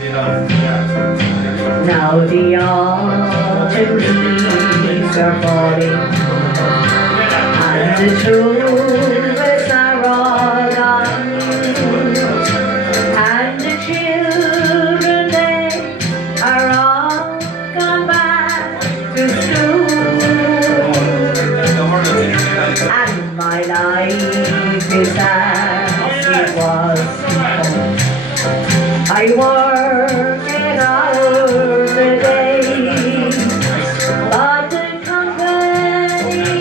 Now the autumn leaves are falling, and the tulips are all gone, and the children, they are all gone back to school, and my life is as it was before. I work it out the day, but the company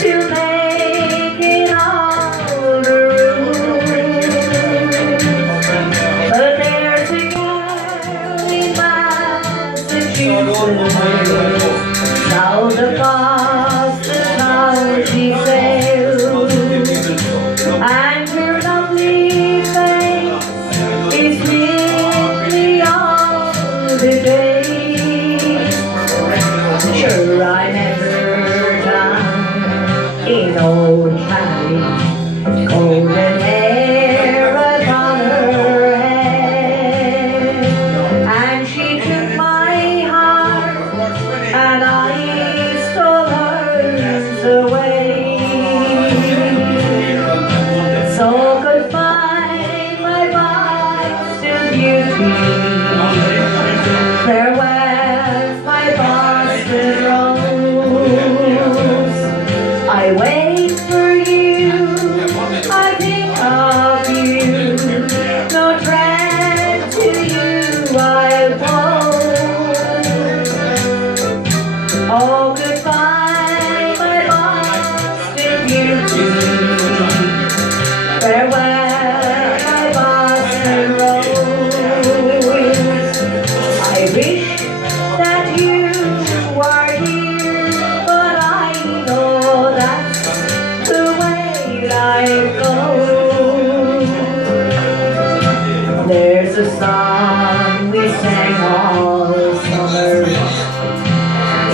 to make it all the rules. But there's a girl in Massachusetts, south of Boston, how she sails, and her lovely face is with me all the day. Sure, I met her down in old Paris, golden hair upon her head, and she took my heart and I stole hers away. So goodbye, my Boston beauty, farewell, my Boston rose. I wait for you, I think of you, no threat to you I'll pose. Oh, goodbye, my Boston beauty, farewell, my Boston rose. I wish that you are here, but I know that's the way life goes. There's a song we sang all summer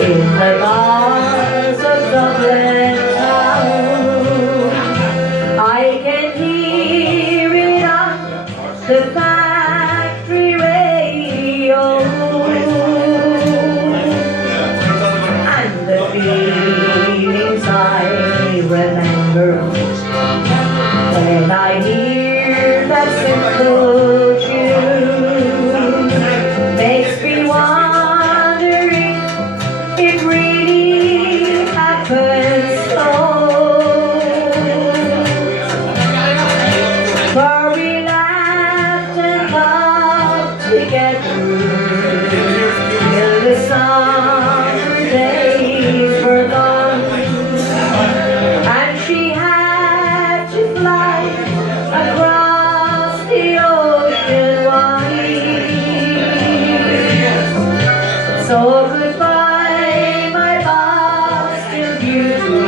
in the bars of Dublin town. I can hear it on the factory radio, and the feelings I remember when I hear that simple tune makes me wonder if it really happens so. For we laughed and talked together till the summer days were gone, and she had to fly across the ocean wide. So goodbye, my Boston beauty,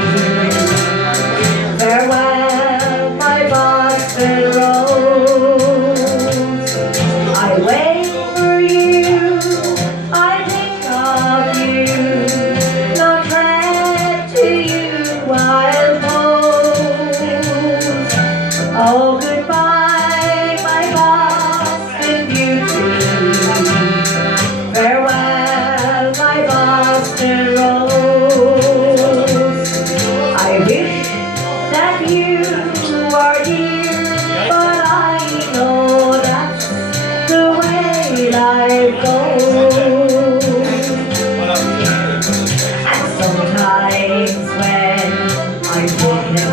farewell, my Boston rose. I wait for you, I think of you, no threat to you I'll pose. Oh, goodbye, my Boston beauty, farewell, my Boston rose. I wish that you are here, but I know that's the way life goes. And sometimes when I'm thinking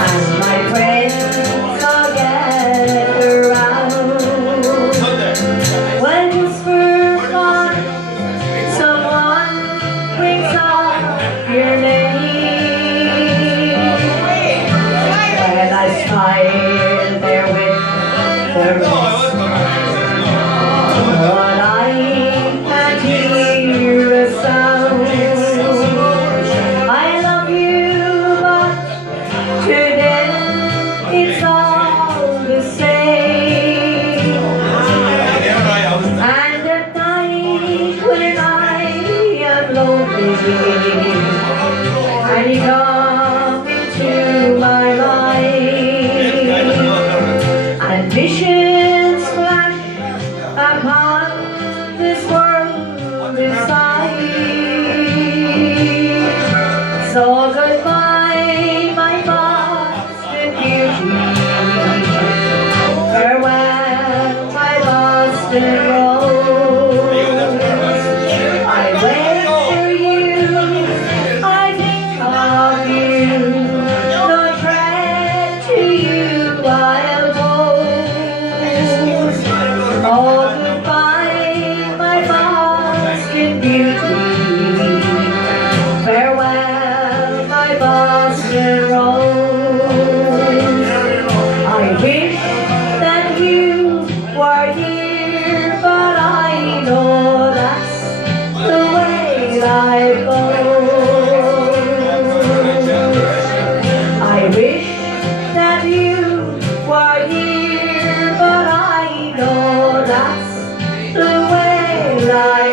and my friends all get around, when first fun someone brings up your name, when I smile there with the rest, but the way life